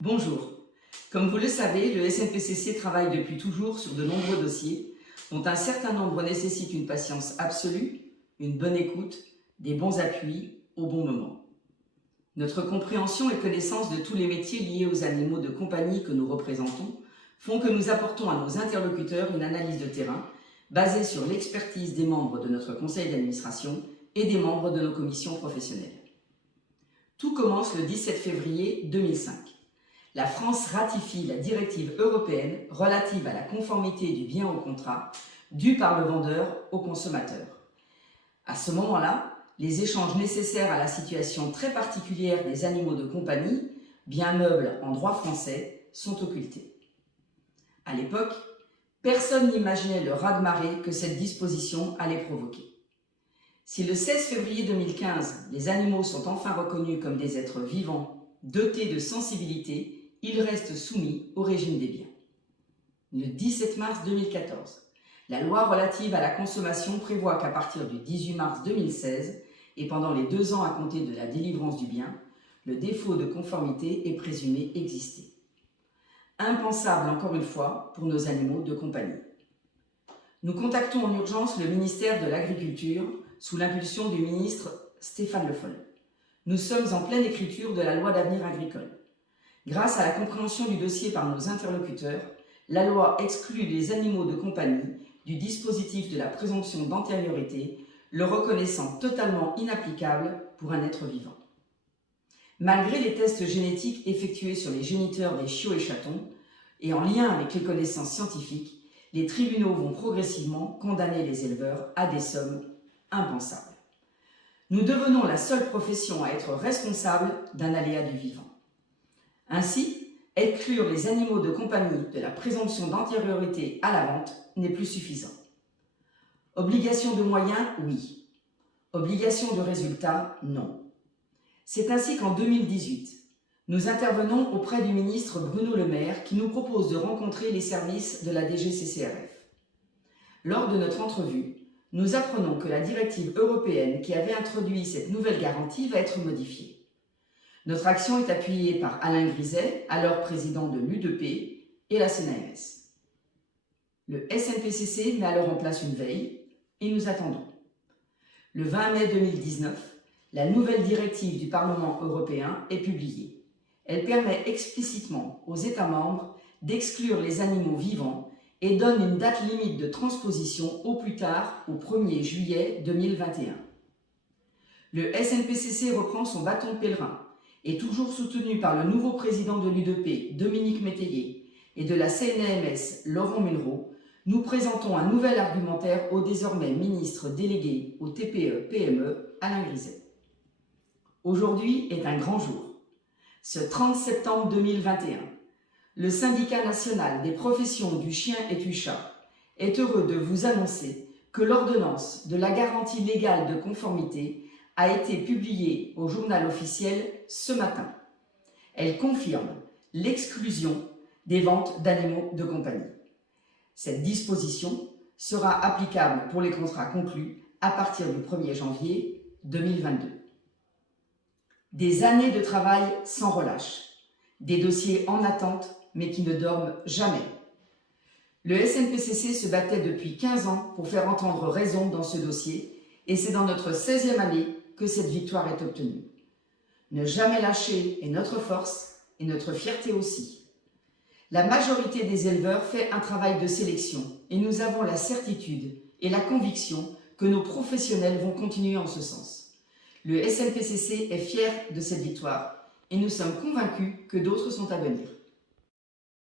Bonjour. Comme vous le savez, le SNPCC travaille depuis toujours sur de nombreux dossiers, dont un certain nombre nécessitent une patience absolue, une bonne écoute, des bons appuis au bon moment. Notre compréhension et connaissance de tous les métiers liés aux animaux de compagnie que nous représentons font que nous apportons à nos interlocuteurs une analyse de terrain basée sur l'expertise des membres de notre conseil d'administration et des membres de nos commissions professionnelles. Tout commence le 17 février 2005. La France ratifie la directive européenne relative à la conformité du bien au contrat due par le vendeur au consommateur. À ce moment-là, les échanges nécessaires à la situation très particulière des animaux de compagnie, biens meubles en droit français, sont occultés. À l'époque, personne n'imaginait le raz-de-marée que cette disposition allait provoquer. Si le 16 février 2015, les animaux sont enfin reconnus comme des êtres vivants, dotés de sensibilité, ils restent soumis au régime des biens. Le 17 mars 2014, la loi relative à la consommation prévoit qu'à partir du 18 mars 2016 et pendant les 2 ans à compter de la délivrance du bien, le défaut de conformité est présumé exister. Impensable encore une fois pour nos animaux de compagnie. Nous contactons en urgence le ministère de l'Agriculture sous l'impulsion du ministre Stéphane Le Foll. Nous sommes en pleine écriture de la loi d'avenir agricole. Grâce à la compréhension du dossier par nos interlocuteurs, la loi exclut les animaux de compagnie du dispositif de la présomption d'antériorité, le reconnaissant totalement inapplicable pour un être vivant. Malgré les tests génétiques effectués sur les géniteurs des chiots et chatons, et en lien avec les connaissances scientifiques, les tribunaux vont progressivement condamner les éleveurs à des sommes impensables. Nous devenons la seule profession à être responsable d'un aléa du vivant. Ainsi, exclure les animaux de compagnie de la présomption d'antériorité à la vente n'est plus suffisant. Obligation de moyens, oui. Obligation de résultat, non. C'est ainsi qu'en 2018, nous intervenons auprès du ministre Bruno Le Maire qui nous propose de rencontrer les services de la DGCCRF. Lors de notre entrevue, nous apprenons que la directive européenne qui avait introduit cette nouvelle garantie va être modifiée. Notre action est appuyée par Alain Griset, alors président de l'U2P, et la CNAMS. Le SNPCC met alors en place une veille et nous attendons. Le 20 mai 2019, la nouvelle directive du Parlement européen est publiée. Elle permet explicitement aux États membres d'exclure les animaux vivants et donne une date limite de transposition au plus tard au 1er juillet 2021. Le SNPCC reprend son bâton de pèlerin et toujours soutenu par le nouveau président de l'U2P, Dominique Métayer, et de la CNAMS, Laurent Munro, nous présentons un nouvel argumentaire au désormais ministre délégué au TPE-PME, Alain Griset. Aujourd'hui est un grand jour. Ce 30 septembre 2021, le syndicat national des professions du chien et du chat est heureux de vous annoncer que l'ordonnance de la garantie légale de conformité a été publiée au journal officiel ce matin. Elle confirme l'exclusion des ventes d'animaux de compagnie. Cette disposition sera applicable pour les contrats conclus à partir du 1er janvier 2022. Des années de travail sans relâche, des dossiers en attente mais qui ne dorment jamais. Le SNPCC se battait depuis 15 ans pour faire entendre raison dans ce dossier et c'est dans notre 16e année que cette victoire est obtenue. Ne jamais lâcher est notre force et notre fierté aussi. La majorité des éleveurs fait un travail de sélection et nous avons la certitude et la conviction que nos professionnels vont continuer en ce sens. Le SNPCC est fier de cette victoire et nous sommes convaincus que d'autres sont à venir.